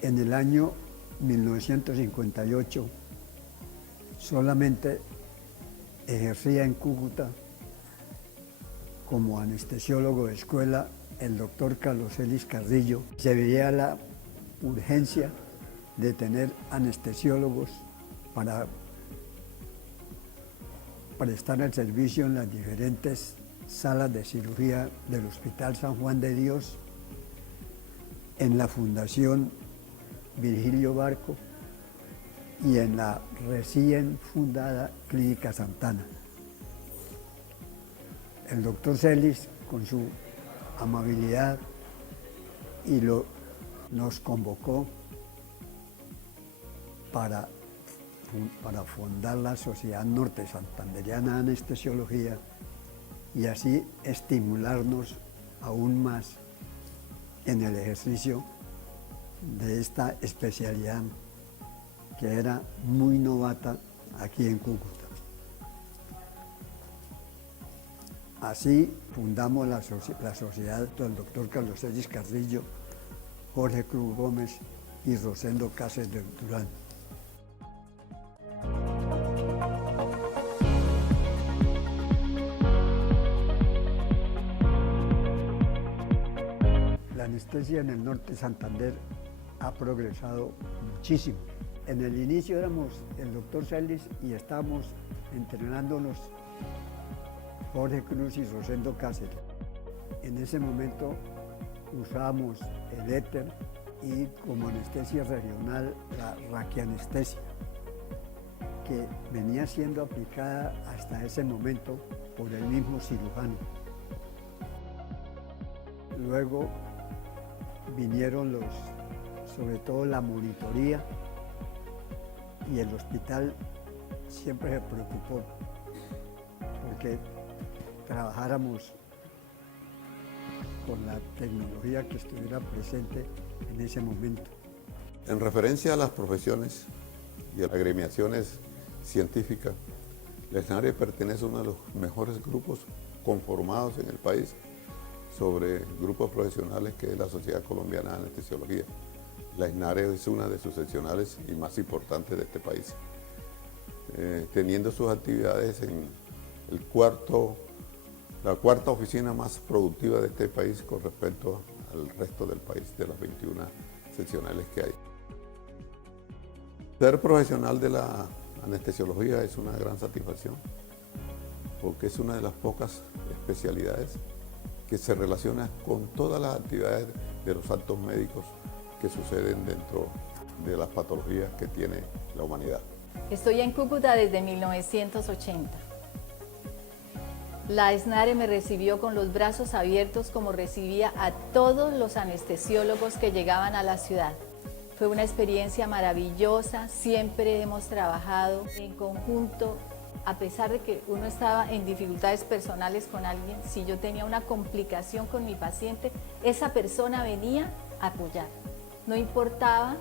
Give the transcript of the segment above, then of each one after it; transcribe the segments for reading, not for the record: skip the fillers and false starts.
En el año 1958 solamente ejercía en Cúcuta como anestesiólogo de escuela el doctor Carlos Ellis Carrillo. Se veía la urgencia de tener anestesiólogos para prestar el servicio en las diferentes salas de cirugía del Hospital San Juan de Dios, en la Fundación Virgilio Barco y en la recién fundada Clínica Santana. El doctor Celis, con su amabilidad, nos convocó para fundar la Sociedad Norte Santanderiana de Anestesiología y así estimularnos aún más en el ejercicio de esta especialidad que era muy novata aquí en Cúcuta. Así fundamos la sociedad del doctor Carlos Ellis Carrillo, Jorge Cruz Gómez y Rosendo Cáceres de Durán. La anestesia en el norte de Santander ha progresado muchísimo. En el inicio éramos el doctor Celis y estábamos entrenándonos Jorge Cruz y Rosendo Cáceres. En ese momento usábamos el éter y como anestesia regional la raquianestesia, que venía siendo aplicada hasta ese momento por el mismo cirujano. Luego vinieron sobre todo la monitoría, y el hospital siempre se preocupó porque trabajáramos con la tecnología que estuviera presente en ese momento. En referencia a las profesiones y a las agremiaciones científicas, la SNARE pertenece a uno de los mejores grupos conformados en el país sobre grupos profesionales, que es la Sociedad Colombiana de Anestesiología. La SNARE es una de sus seccionales y más importantes de este país, teniendo sus actividades en la cuarta oficina más productiva de este país con respecto al resto del país, de las 21 seccionales que hay. Ser profesional de la anestesiología es una gran satisfacción, porque es una de las pocas especialidades que se relaciona con todas las actividades de los actos médicos que suceden dentro de las patologías que tiene la humanidad. Estoy en Cúcuta desde 1980. La SNARE me recibió con los brazos abiertos como recibía a todos los anestesiólogos que llegaban a la ciudad. Fue una experiencia maravillosa, siempre hemos trabajado en conjunto, a pesar de que uno estaba en dificultades personales con alguien. Si yo tenía una complicación con mi paciente, esa persona venía a apoyar. No importaba,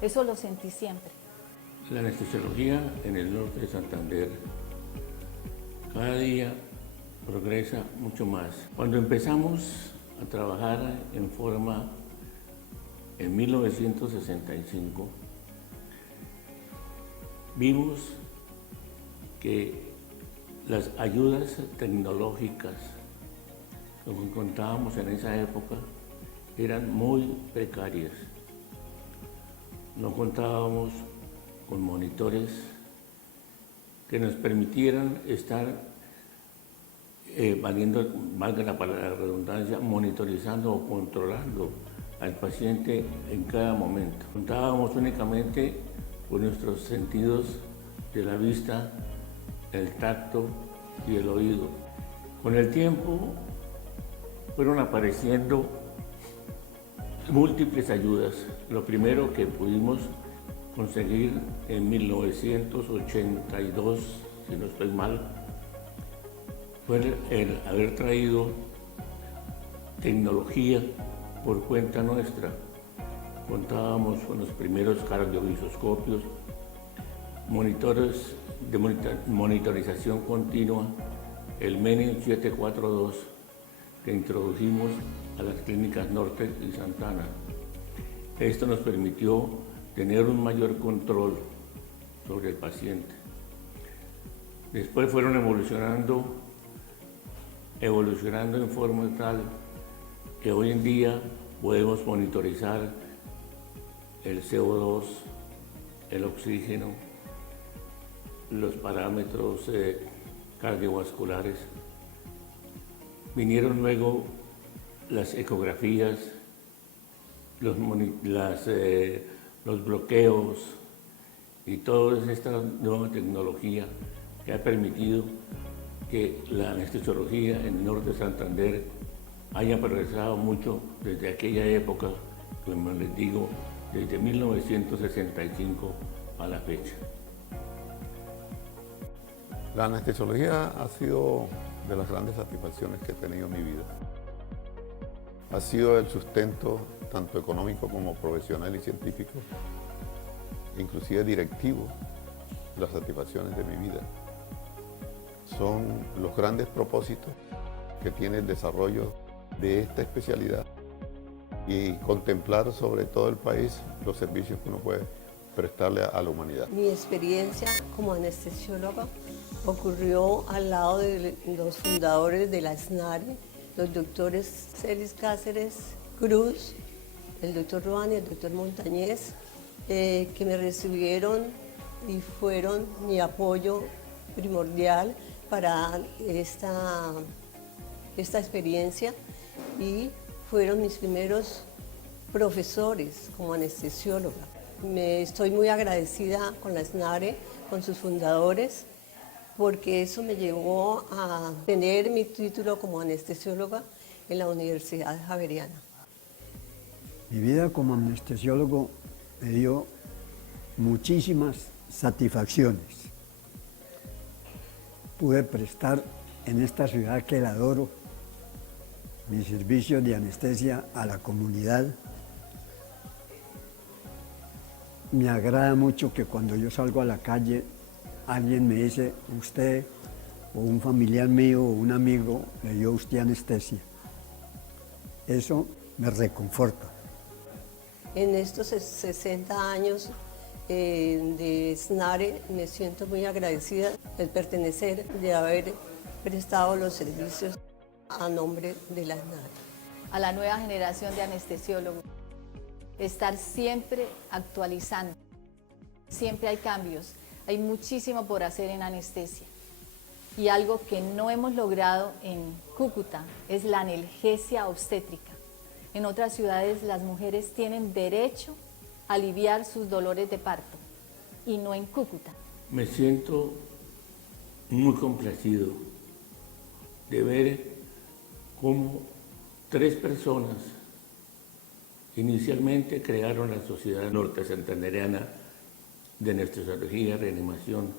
eso lo sentí siempre. La anestesiología en el norte de Santander cada día progresa mucho más. Cuando empezamos a trabajar en forma en 1965, vimos que las ayudas tecnológicas que encontrábamos en esa época eran muy precarias. No contábamos con monitores que nos permitieran estar, valga la redundancia, monitorizando o controlando al paciente en cada momento. Contábamos únicamente con nuestros sentidos de la vista, el tacto y el oído. Con el tiempo fueron apareciendo múltiples ayudas. Lo primero que pudimos conseguir en 1982, si no estoy mal, fue el haber traído tecnología por cuenta nuestra. Contábamos con los primeros cardiovisoscopios, monitores de monitorización continua, el Menium 742, que introdujimos a las clínicas Norte y Santana. Esto nos permitió tener un mayor control sobre el paciente. Después fueron evolucionando en forma tal que hoy en día podemos monitorizar el CO2, el oxígeno, los parámetros cardiovasculares. Vinieron luego las ecografías, los bloqueos y toda esta nueva tecnología que ha permitido que la anestesiología en el norte de Santander haya progresado mucho desde aquella época, como les digo, desde 1965 a la fecha. La anestesiología ha sido de las grandes satisfacciones que he tenido en mi vida. Ha sido el sustento tanto económico como profesional y científico, inclusive directivo, las satisfacciones de mi vida. Son los grandes propósitos que tiene el desarrollo de esta especialidad y contemplar sobre todo el país los servicios que uno puede prestarle a la humanidad. Mi experiencia como anestesióloga ocurrió al lado de los fundadores de la SNARE, los doctores Celis Cáceres Cruz, el doctor Ruán y el doctor Montañez, que me recibieron y fueron mi apoyo primordial para esta experiencia y fueron mis primeros profesores como anestesióloga. Estoy muy agradecida con la SNARE, con sus fundadores, porque eso me llevó a tener mi título como anestesióloga en la Universidad Javeriana. Mi vida como anestesiólogo me dio muchísimas satisfacciones. Pude prestar en esta ciudad que la adoro mis servicios de anestesia a la comunidad. Me agrada mucho que cuando yo salgo a la calle alguien me dice, usted o un familiar mío o un amigo le dio a usted anestesia. Eso me reconforta. En estos 60 años de SNARE me siento muy agradecida de pertenecer, de haber prestado los servicios a nombre de la SNARE. A la nueva generación de anestesiólogos, estar siempre actualizando. Siempre hay cambios, hay muchísimo por hacer en anestesia. Y algo que no hemos logrado en Cúcuta es la analgesia obstétrica. En otras ciudades las mujeres tienen derecho a aliviar sus dolores de parto y no en Cúcuta. Me siento muy complacido de ver cómo 3 personas inicialmente crearon la Sociedad Norte Santandereana de Anestesiología y Reanimación